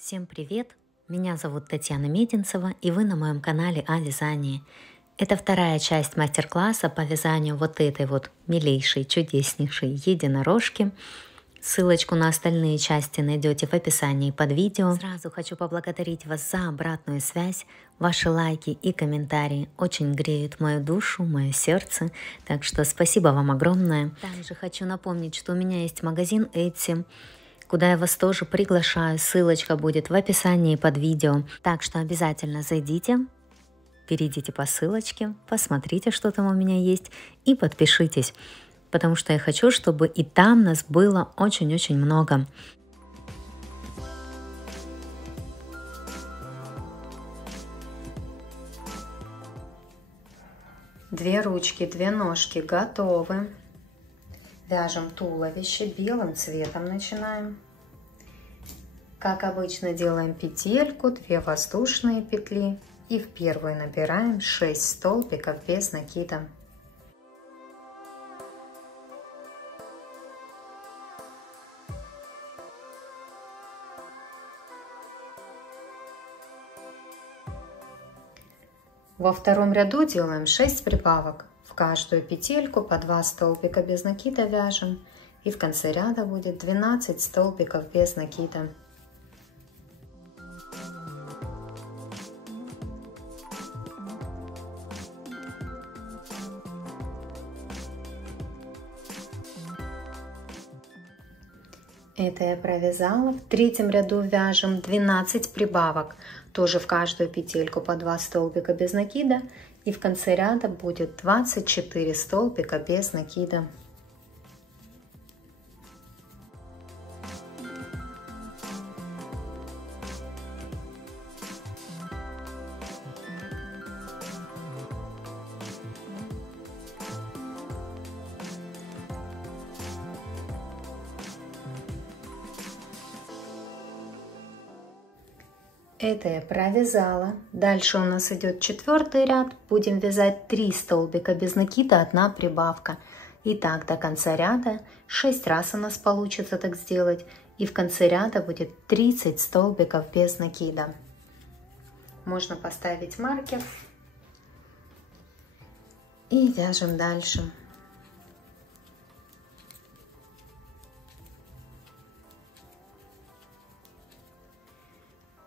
Всем привет! Меня зовут Татьяна Мединцева, и вы на моем канале о вязании. Это вторая часть мастер-класса по вязанию вот этой вот милейшей, чудеснейшей единорожки. Ссылочку на остальные части найдете в описании под видео. Сразу хочу поблагодарить вас за обратную связь. Ваши лайки и комментарии очень греют мою душу, мое сердце. Так что спасибо вам огромное. Также хочу напомнить, что у меня есть магазин Etsy, куда я вас тоже приглашаю. Ссылочка будет в описании под видео. Так что обязательно зайдите, перейдите по ссылочке, посмотрите, что там у меня есть, и подпишитесь. Потому что я хочу, чтобы и там нас было очень-очень много. Две ручки, две ножки готовы. Вяжем туловище белым цветом, начинаем. Как обычно, делаем петельку, 2 воздушные петли и в первую набираем 6 столбиков без накида. Во втором ряду делаем 6 прибавок. В каждую петельку по 2 столбика без накида вяжем. И в конце ряда будет 12 столбиков без накида. Это я провязала. В третьем ряду вяжем 12 прибавок. Тоже в каждую петельку по 2 столбика без накида. И в конце ряда будет 24 столбика без накида. Это я провязала. Дальше у нас идет 4-й ряд. Будем вязать 3 столбика без накида, 1 прибавка. И так до конца ряда 6 раз у нас получится так сделать. И в конце ряда будет 30 столбиков без накида. Можно поставить маркер. И вяжем дальше.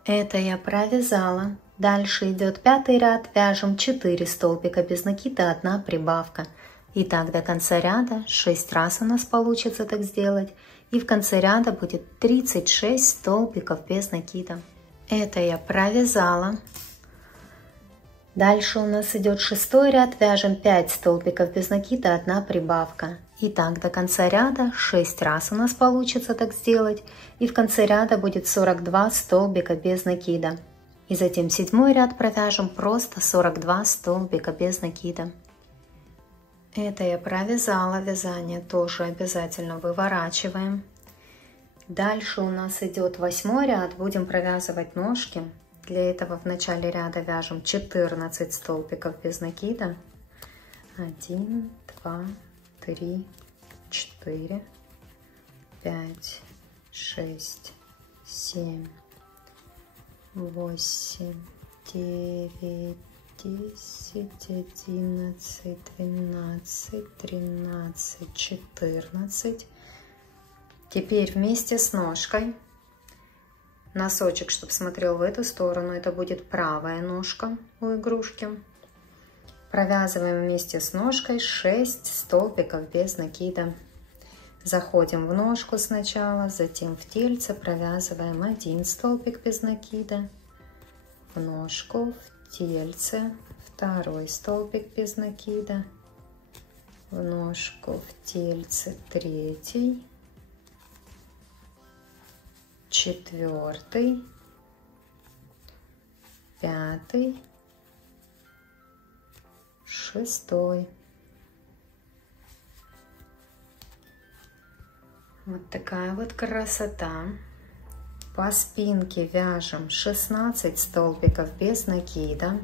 Это я провязала. Дальше идет 5-й ряд. Вяжем 4 столбика без накида, 1 прибавка. И так до конца ряда 6 раз у нас получится так сделать. И в конце ряда будет 36 столбиков без накида. Это я провязала. Дальше у нас идет 6-й ряд. Вяжем 5 столбиков без накида, 1 прибавка. И так до конца ряда 6 раз у нас получится так сделать. И в конце ряда будет 42 столбика без накида. И затем 7-й ряд провяжем просто 42 столбика без накида. Это я провязала. Вязание тоже обязательно выворачиваем. Дальше у нас идет 8-й ряд. Будем провязывать ножки. Для этого в начале ряда вяжем 14 столбиков без накида. 1, 2, 3, 4, 5, 6, 7, 8, 9, 10, 11, 12, 13, 14. Теперь вместе с ножкой носочек, чтобы смотрел в эту сторону, это будет правая ножка у игрушки. Провязываем вместе с ножкой 6 столбиков без накида. Заходим в ножку сначала, затем в тельце провязываем 1 столбик без накида, в ножку, в тельце 2 столбик без накида, в ножку, в тельце 3, 4, 5, 6. Вот такая вот красота. По спинке вяжем 16 столбиков без накида.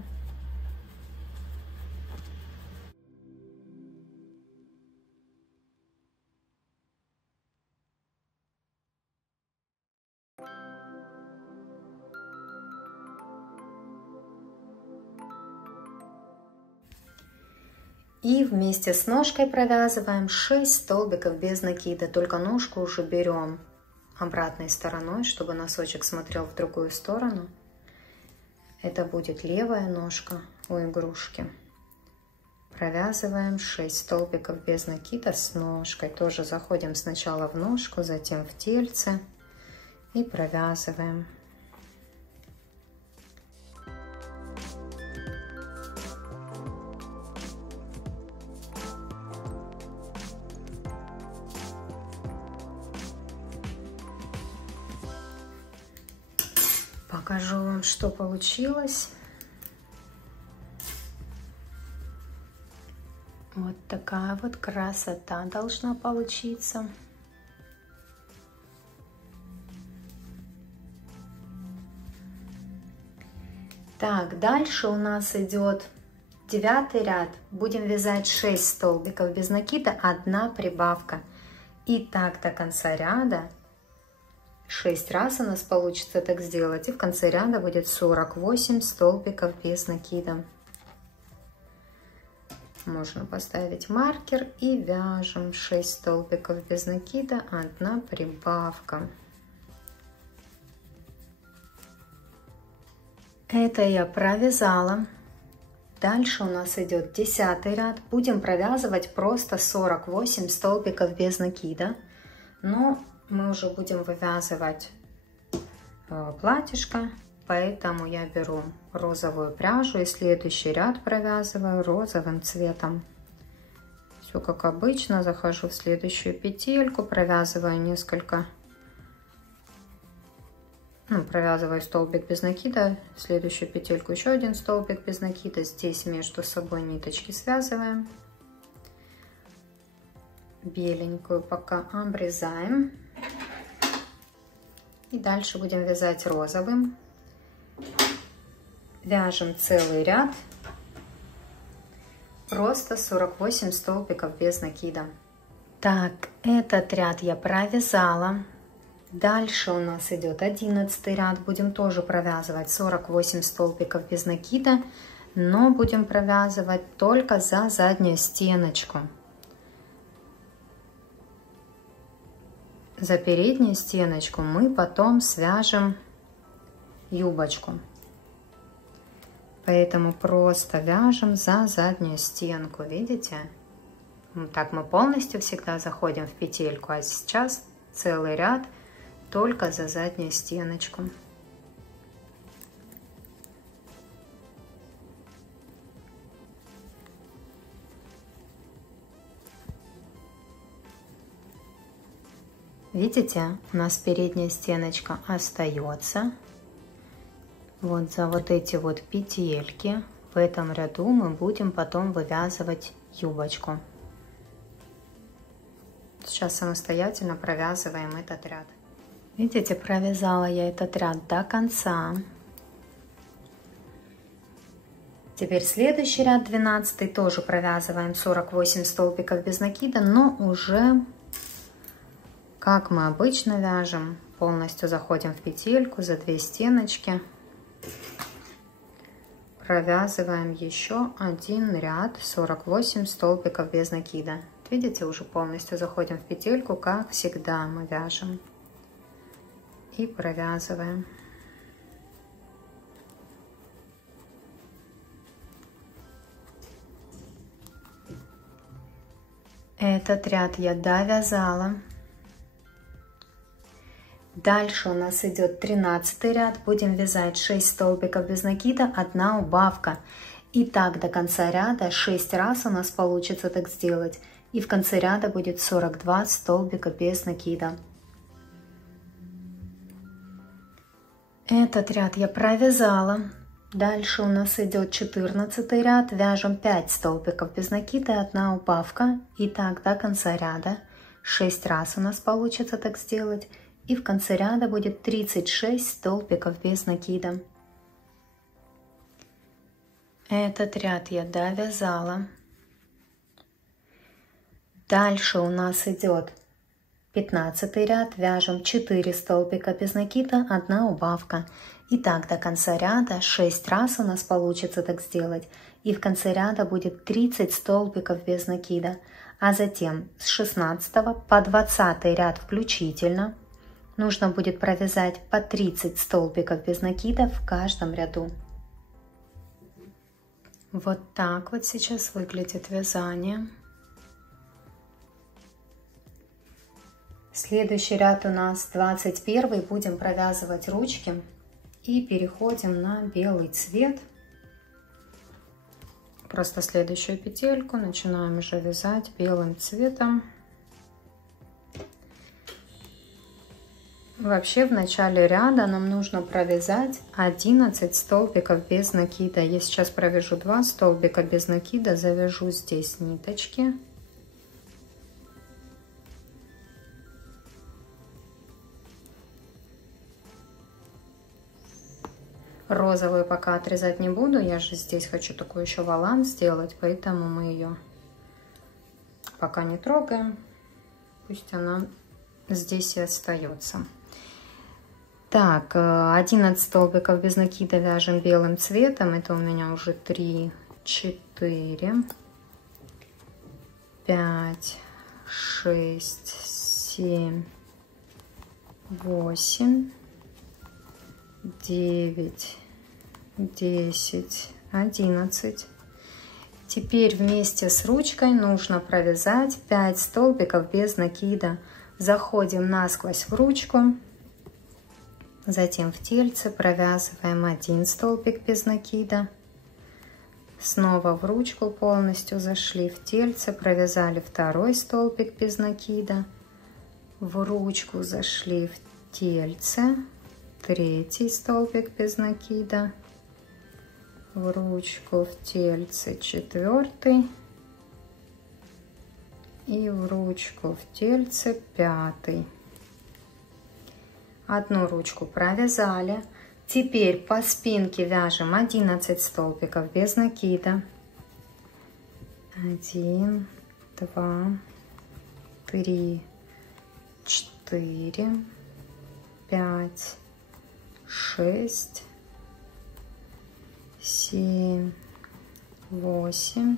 И вместе с ножкой провязываем 6 столбиков без накида. Только ножку уже берем обратной стороной, чтобы носочек смотрел в другую сторону. Это будет левая ножка у игрушки. Провязываем 6 столбиков без накида с ножкой. Тоже заходим сначала в ножку, затем в тельце и провязываем. Покажу вам, что получилось. Вот такая вот красота должна получиться. Так, дальше у нас идет 9 ряд. Будем вязать 6 столбиков без накида, 1 прибавка. И так до конца ряда. 6 раз у нас получится так сделать. И в конце ряда будет 48 столбиков без накида. Можно поставить маркер и вяжем 6 столбиков без накида, 1 прибавка. Это я провязала. Дальше у нас идет 10 ряд. Будем провязывать просто 48 столбиков без накида. Но мы уже будем вывязывать платьишко, поэтому я беру розовую пряжу и следующий ряд провязываю розовым цветом. Все как обычно, захожу в следующую петельку, провязываю несколько, провязываю столбик без накида, в следующую петельку еще 1 столбик без накида, здесь между собой ниточки связываем. Беленькую пока обрезаем. И дальше будем вязать розовым. Вяжем целый ряд. Просто 48 столбиков без накида. Так, этот ряд я провязала. Дальше у нас идет 11 ряд. Будем тоже провязывать 48 столбиков без накида, но будем провязывать только за заднюю стеночку. За переднюю стеночку мы потом свяжем юбочку. Поэтому просто вяжем за заднюю стенку, видите? Так мы полностью всегда заходим в петельку, а сейчас целый ряд только за заднюю стеночку. Видите, у нас передняя стеночка остается. Вот за вот эти вот петельки в этом ряду мы будем потом вывязывать юбочку. Сейчас самостоятельно провязываем этот ряд. Видите, провязала я этот ряд до конца. Теперь следующий ряд, 12, тоже провязываем 48 столбиков без накида, но уже как мы обычно вяжем, полностью заходим в петельку за 2 стеночки. Провязываем еще 1 ряд, 48 столбиков без накида. Видите, уже полностью заходим в петельку, как всегда мы вяжем. И провязываем. Этот ряд я довязала. Дальше у нас идет 13 ряд. Будем вязать 6 столбиков без накида, 1 убавка. И так до конца ряда 6 раз у нас получится так сделать. И в конце ряда будет 42 столбика без накида. Этот ряд я провязала. Дальше у нас идет 14 ряд. Вяжем 5 столбиков без накида, 1 убавка. И так до конца ряда 6 раз у нас получится так сделать. И в конце ряда будет 36 столбиков без накида. Этот ряд я довязала. Дальше у нас идет 15 ряд, вяжем 4 столбика без накида, 1 убавка. И так до конца ряда 6 раз у нас получится так сделать. И в конце ряда будет 30 столбиков без накида. А затем с 16 по 20 ряд включительно нужно будет провязать по 30 столбиков без накида в каждом ряду. Вот так вот сейчас выглядит вязание. Следующий ряд у нас 21, будем провязывать ручки и переходим на белый цвет. Просто следующую петельку начинаем уже вязать белым цветом. Вообще в начале ряда нам нужно провязать 11 столбиков без накида. Я сейчас провяжу 2 столбика без накида, завяжу здесь ниточки. Розовую пока отрезать не буду, я же здесь хочу такой еще волан сделать, поэтому мы ее пока не трогаем. Пусть она здесь и остается. Так, 11 столбиков без накида вяжем белым цветом. Это у меня уже 3, 4, 5, 6, 7, 8, 9, 10, 11. Теперь вместе с ручкой нужно провязать 5 столбиков без накида. Заходим насквозь в ручку, затем в тельце провязываем 1 столбик без накида. Снова в ручку полностью зашли, в тельце провязали 2 столбик без накида. В ручку зашли, в тельце 3 столбик без накида, в ручку, в тельце 4 и в ручку, в тельце 5. Одну ручку провязали. Теперь по спинке вяжем 11 столбиков без накида. 1, 2, 3, 4, 5, 6, 7, 8,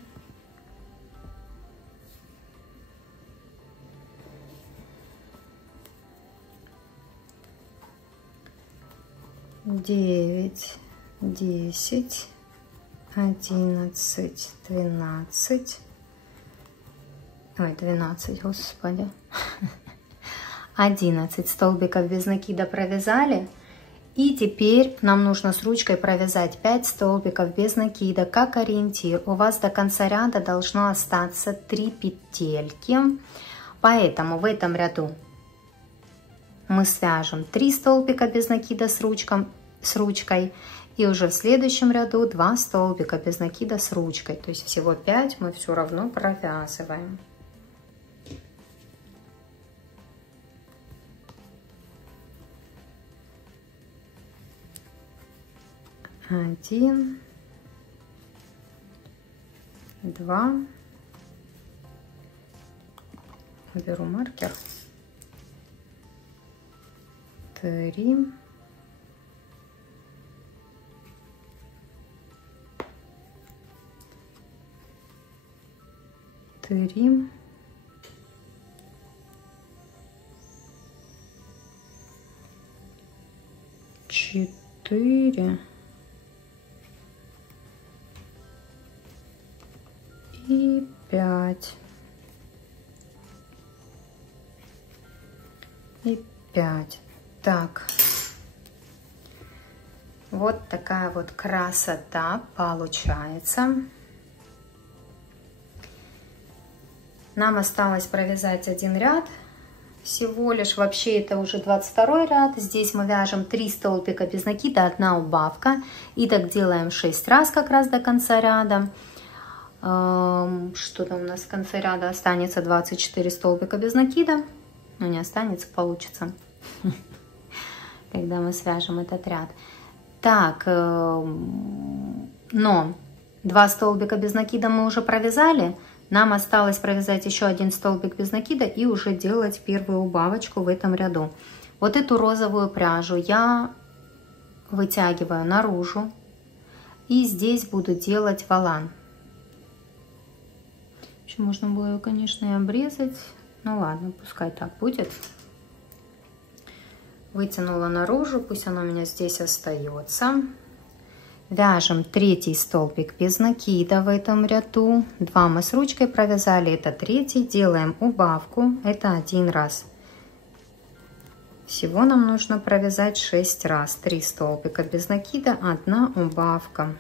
9, 10, 11, 12. Ой, 12, господи. 11 столбиков без накида провязали. И теперь нам нужно с ручкой провязать 5 столбиков без накида, как ориентир. У вас до конца ряда должно остаться 3 петельки. Поэтому в этом ряду мы свяжем 3 столбика без накида с ручкой. И уже в следующем ряду 2 столбика без накида с ручкой. То есть всего 5 мы все равно провязываем. Один, 2, беру маркер, 3, 4 и 5 и 5. Так, вот такая вот красота получается. Нам осталось провязать 1 ряд всего лишь. Вообще это уже 22 ряд. Здесь мы вяжем 3 столбика без накида, 1 убавка, и так делаем 6 раз как раз до конца ряда. Что там у нас в конце ряда? Останется 24 столбика без накида. Но не останется, получится, когда мы свяжем этот ряд. Так, но 2 столбика без накида мы уже провязали. Нам осталось провязать еще один столбик без накида и уже делать первую убавочку в этом ряду. Вот эту розовую пряжу я вытягиваю наружу и здесь буду делать волан. Еще можно было ее, конечно, и обрезать. Ну ладно, пускай так будет. Вытянула наружу, пусть она у меня здесь остается. Вяжем третий столбик без накида в этом ряду. 2 мы с ручкой провязали, это третий. Делаем убавку, это 1 раз. Всего нам нужно провязать 6 раз. 3 столбика без накида, 1 убавка.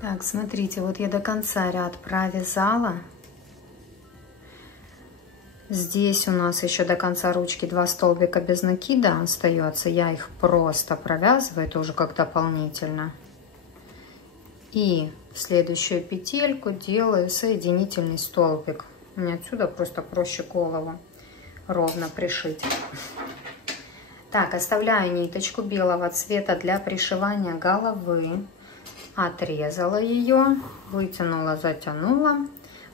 Так, смотрите, вот я до конца ряд провязала. Здесь у нас еще до конца ручки 2 столбика без накида остается. Я их просто провязываю, это уже как дополнительно. И в следующую петельку делаю соединительный столбик. Мне отсюда просто проще голову ровно пришить. Так, оставляю ниточку белого цвета для пришивания головы. Отрезала ее, вытянула, затянула.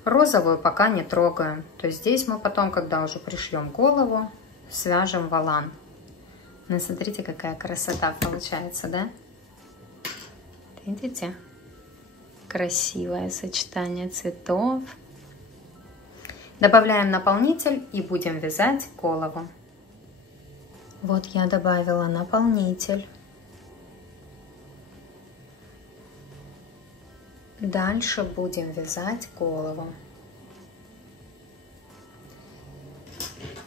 Розовую пока не трогаем. То есть здесь мы потом, когда уже пришьем голову, свяжем волан. Ну, смотрите, какая красота получается, да? Видите? Красивое сочетание цветов. Добавляем наполнитель и будем вязать голову. Вот я добавила наполнитель. Дальше будем вязать голову.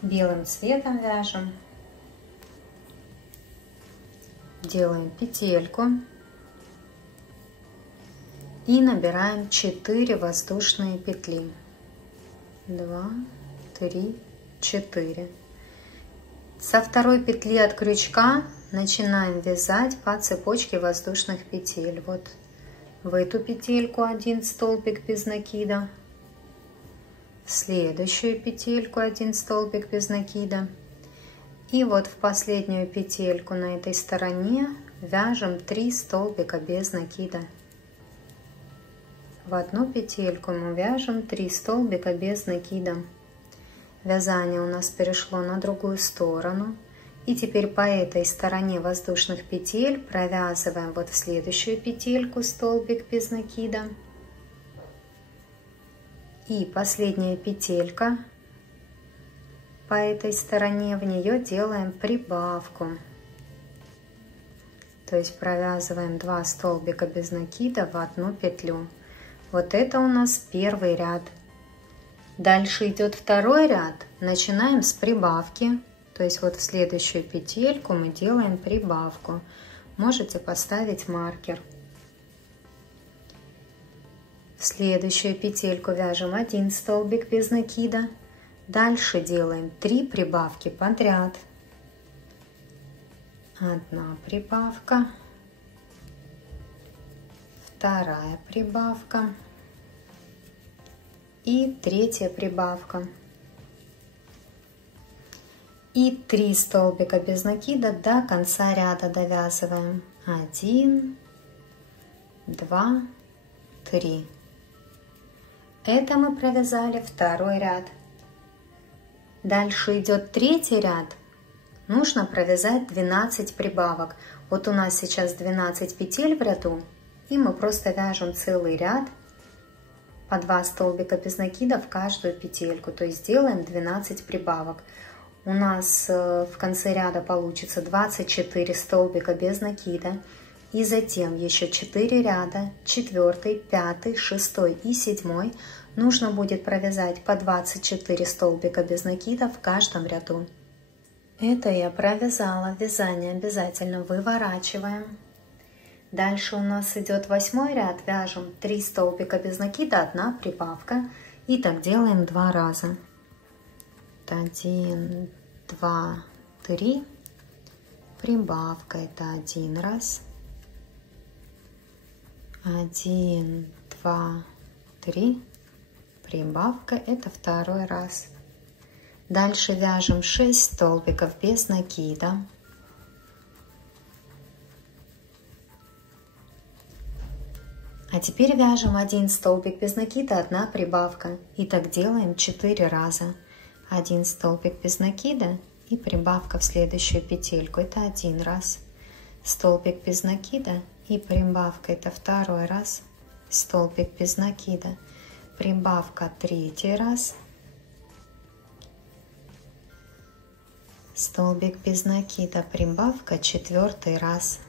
Белым цветом вяжем. Делаем петельку. И набираем 4 воздушные петли. 2, 3, 4. Со второй петли от крючка начинаем вязать по цепочке воздушных петель. Вот. В эту петельку 1 столбик без накида, в следующую петельку 1 столбик без накида, и вот в последнюю петельку на этой стороне вяжем 3 столбика без накида. В одну петельку мы вяжем 3 столбика без накида. Вязание у нас перешло на другую сторону. И теперь по этой стороне воздушных петель провязываем вот в следующую петельку столбик без накида. И последняя петелька по этой стороне, в нее делаем прибавку. То есть провязываем 2 столбика без накида в одну петлю. Вот это у нас первый ряд. Дальше идет второй ряд. Начинаем с прибавки. То есть вот в следующую петельку мы делаем прибавку. Можете поставить маркер. В следующую петельку вяжем 1 столбик без накида. Дальше делаем 3 прибавки подряд. 1 прибавка. 2 прибавка. И 3 прибавка. И 3 столбика без накида до конца ряда довязываем. 1, 2, 3. Это мы провязали второй ряд. Дальше идет третий ряд. Нужно провязать 12 прибавок. Вот у нас сейчас 12 петель в ряду. И мы просто вяжем целый ряд по 2 столбика без накида в каждую петельку. То есть делаем 12 прибавок. У нас в конце ряда получится 24 столбика без накида. И затем еще 4 ряда, 4, 5, 6 и 7 нужно будет провязать по 24 столбика без накида в каждом ряду. Это я провязала. Вязание обязательно выворачиваем. Дальше у нас идет 8 ряд. Вяжем 3 столбика без накида, 1 прибавка. И так делаем 2 раза. 1, 2, 3. Прибавка это 1 раз. 1, 2, 3. прибавка, это второй раз. Дальше вяжем 6 столбиков без накида. А теперь вяжем 1 столбик без накида, 1 прибавка. И так делаем 4 раза. 1 столбик без накида и прибавка в следующую петельку. Это 1 раз. Столбик без накида и прибавка. Это второй раз. Столбик без накида. Прибавка 3 раз. Столбик без накида. Прибавка 4 раз.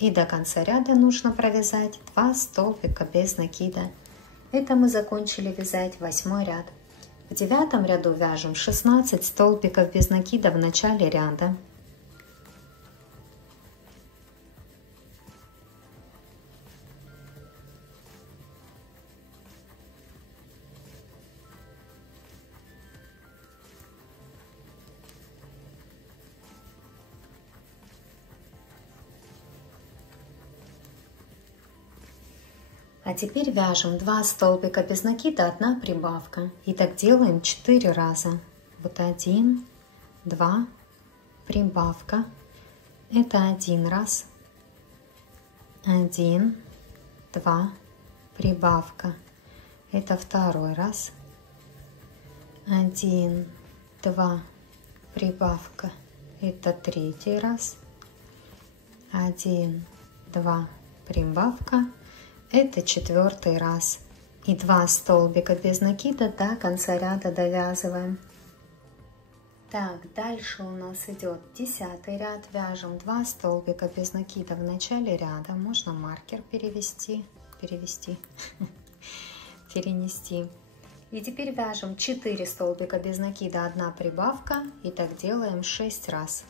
И до конца ряда нужно провязать 2 столбика без накида. Это мы закончили вязать 8 ряд. В 9 ряду вяжем 16 столбиков без накида в начале ряда. А теперь вяжем 2 столбика без накида, 1 прибавка. И так делаем 4 раза. Вот 1, 2, прибавка. Это 1 раз. 1, 2, прибавка. Это второй раз. 1, 2, прибавка. Это 3 раз. 1, 2, прибавка. Это 4 раз. И 2 столбика без накида до конца ряда довязываем. Так, дальше у нас идет 10 ряд. Вяжем 2 столбика без накида в начале ряда. Можно маркер перенести. И теперь вяжем 4 столбика без накида, 1 прибавка. И так делаем 6 раз.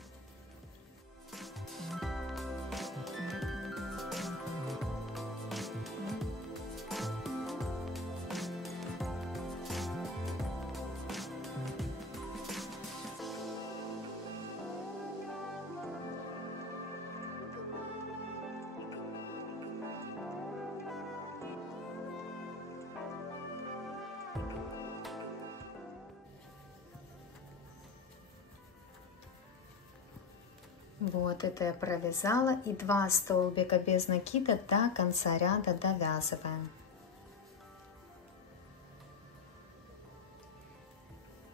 Вот это я провязала, и 2 столбика без накида до конца ряда довязываем.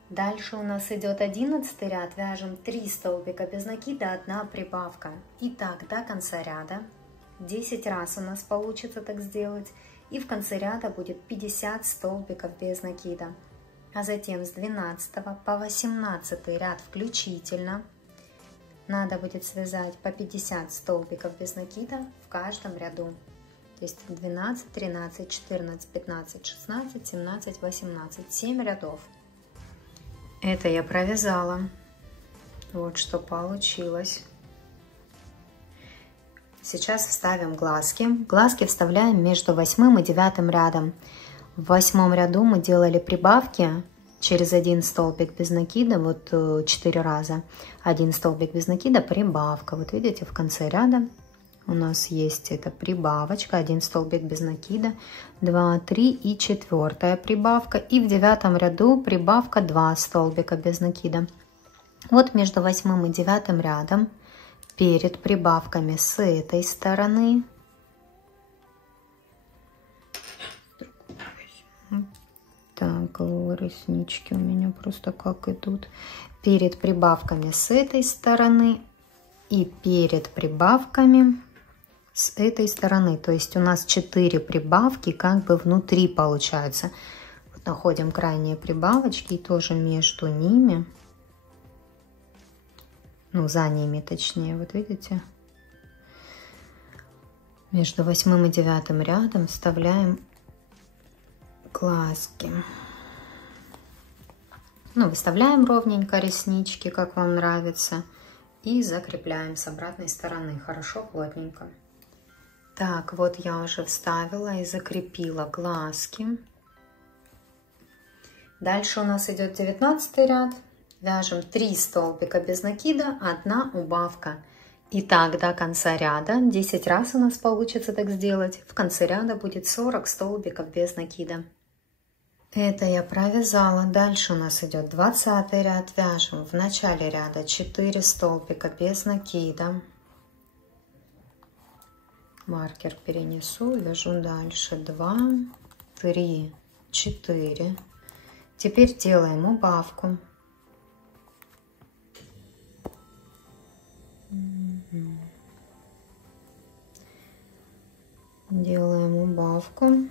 Дальше у нас идет 11 ряд, вяжем 3 столбика без накида, 1 прибавка. И так до конца ряда. 10 раз у нас получится так сделать, и в конце ряда будет 50 столбиков без накида. А затем с 12 по 18 ряд включительно надо будет связать по 50 столбиков без накида в каждом ряду. То есть 12, 13, 14, 15, 16, 17, 18, 7 рядов. Это я провязала. Вот что получилось. Сейчас вставим глазки. Глазки вставляем между 8 и 9 рядом. В 8 ряду мы делали прибавки через 1 столбик без накида, вот 4 раза. 1 столбик без накида, прибавка. Вот видите, в конце ряда у нас есть эта прибавочка, 1 столбик без накида, 2, 3 и 4 прибавка. И в 9 ряду прибавка 2 столбика без накида. Вот между 8 и 9 рядом перед прибавками с этой стороны так, реснички у меня просто как идут. Перед прибавками с этой стороны и перед прибавками с этой стороны. То есть у нас 4 прибавки как бы внутри получаются. Вот находим крайние прибавочки и тоже между ними, ну за ними точнее, вот видите, между 8 и 9 рядом вставляем глазки. Ну, выставляем ровненько реснички, как вам нравится, и закрепляем с обратной стороны, хорошо, плотненько. Так, вот я уже вставила и закрепила глазки. Дальше у нас идет 19 ряд. Вяжем 3 столбика без накида, 1 убавка. И так до конца ряда. 10 раз у нас получится так сделать. В конце ряда будет 40 столбиков без накида. Это я провязала. Дальше у нас идет 20 ряд. Вяжем в начале ряда 4 столбика без накида. Маркер перенесу, вяжу дальше 2, 3, 4. Теперь делаем убавку. Делаем убавку.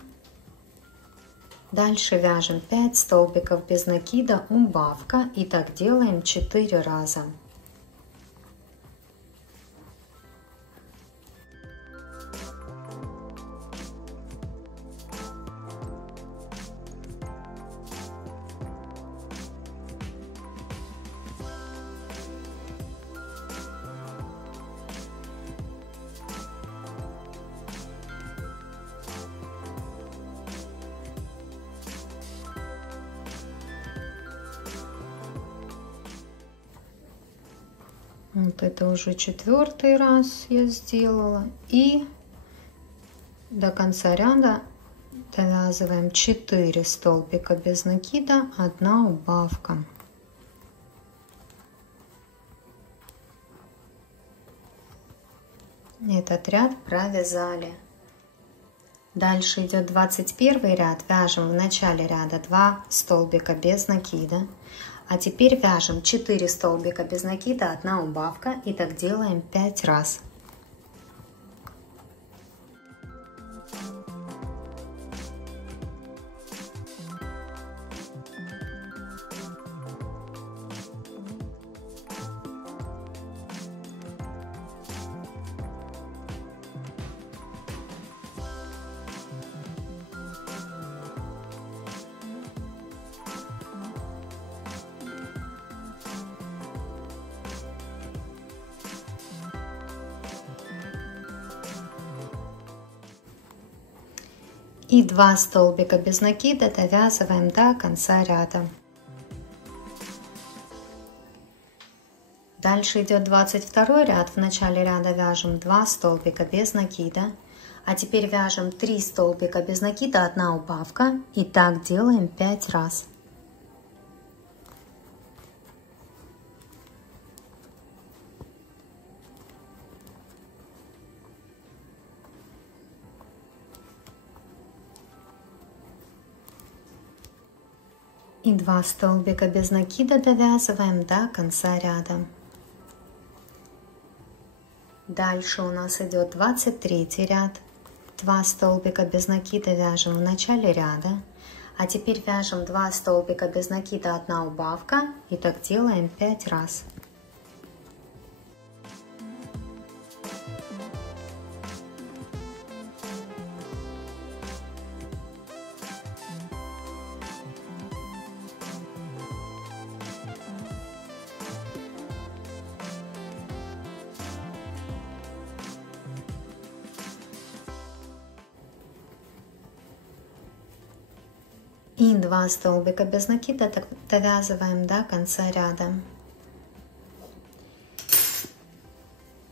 Дальше вяжем 5 столбиков без накида, убавка, и так делаем 4 раза. Вот это уже 4-й раз я сделала. И до конца ряда довязываем 4 столбика без накида, 1 убавка. Этот ряд провязали. Дальше идет 21 ряд. Вяжем в начале ряда 2 столбика без накида. А теперь вяжем 4 столбика без накида, 1 убавка, и так делаем 5 раз. И 2 столбика без накида довязываем до конца ряда. Дальше идет 22 ряд. В начале ряда вяжем 2 столбика без накида. А теперь вяжем 3 столбика без накида, 1 убавка. И так делаем 5 раз. И 2 столбика без накида довязываем до конца ряда. Дальше у нас идет 23 ряд. 2 столбика без накида вяжем в начале ряда. А теперь вяжем 2 столбика без накида, 1 убавка. И так делаем 5 раз. И 2 столбика без накида довязываем до конца ряда.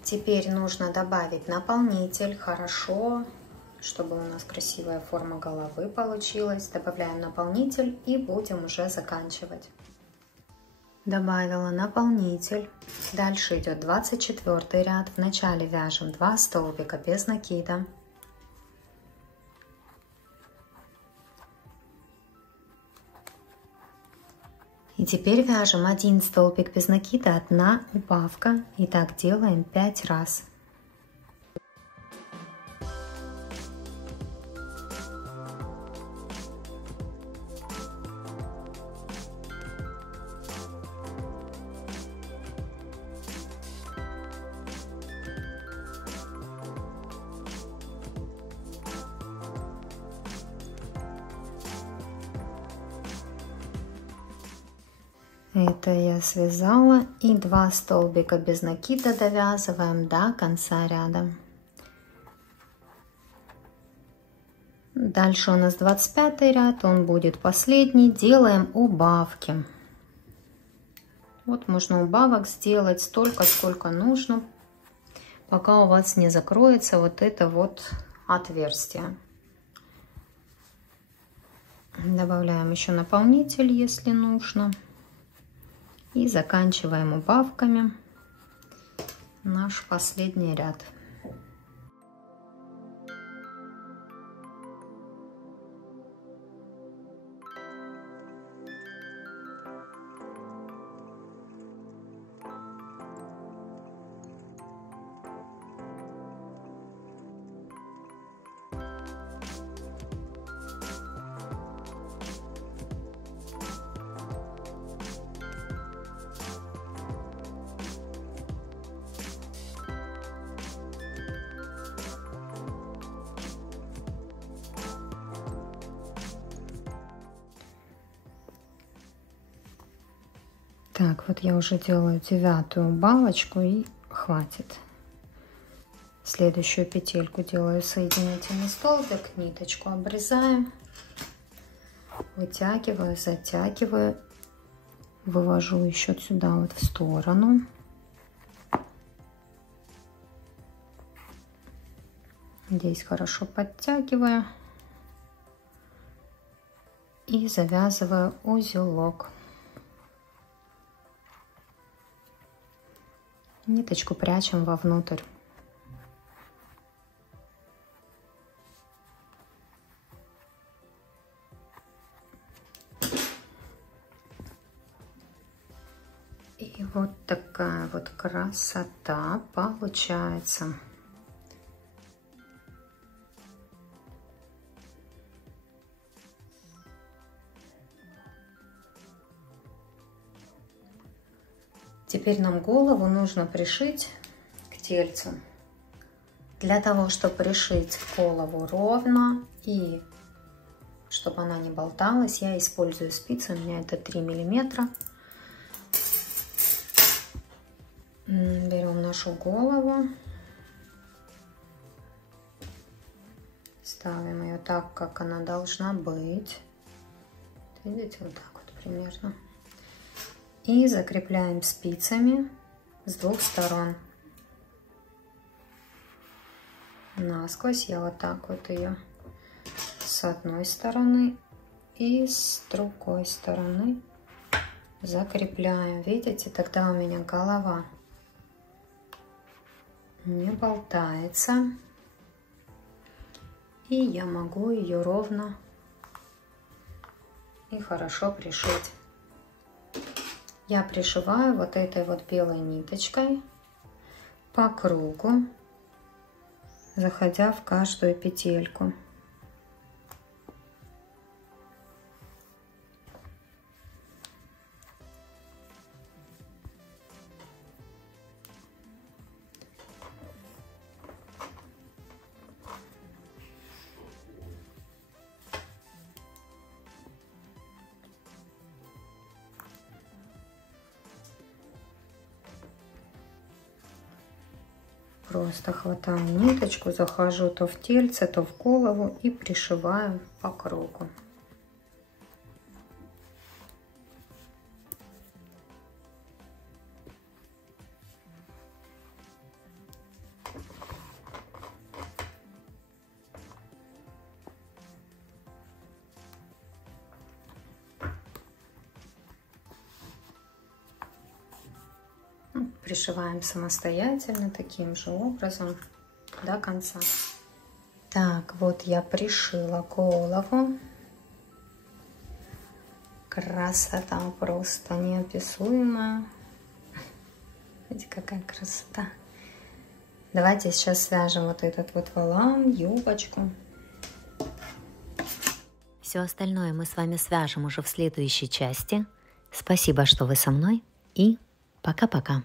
Теперь нужно добавить наполнитель. Хорошо, чтобы у нас красивая форма головы получилась. Добавляем наполнитель и будем уже заканчивать. Добавила наполнитель. Дальше идет 24 ряд. В начале вяжем 2 столбика без накида. И теперь вяжем 1 столбик без накида, 1 убавка. И так делаем 5 раз. Это я связала, и 2 столбика без накида довязываем до конца ряда. Дальше у нас 25 ряд, он будет последний. Делаем убавки. Вот можно убавок сделать столько, сколько нужно, пока у вас не закроется вот это вот отверстие. Добавляем еще наполнитель, если нужно. И заканчиваем убавками наш последний ряд. Так, вот я уже делаю 9-ю убавочку и хватит. Следующую петельку делаю соединительный столбик, ниточку обрезаем, вытягиваю, затягиваю, вывожу еще сюда вот в сторону. Здесь хорошо подтягиваю и завязываю узелок. Ниточку прячем вовнутрь. И вот такая вот красота получается. Теперь нам голову нужно пришить к тельцу. Для того, чтобы пришить голову ровно и чтобы она не болталась, я использую спицы, у меня это 3 миллиметра. Берем нашу голову, ставим ее так, как она должна быть. Видите, вот так вот примерно. И закрепляем спицами с двух сторон. Насквозь я вот так вот ее с одной стороны и с другой стороны закрепляем. Видите, тогда у меня голова не болтается. И я могу ее ровно и хорошо пришить. Я пришиваю вот этой вот белой ниточкой по кругу, заходя в каждую петельку. Просто хватаю ниточку, захожу то в тельце, то в голову и пришиваю по кругу. Пришиваем самостоятельно таким же образом до конца. Так, вот я пришила голову. Красота просто неописуемая. Видите, какая красота. Давайте сейчас свяжем вот этот вот волан, юбочку. Все остальное мы с вами свяжем уже в следующей части. Спасибо, что вы со мной, и пока-пока.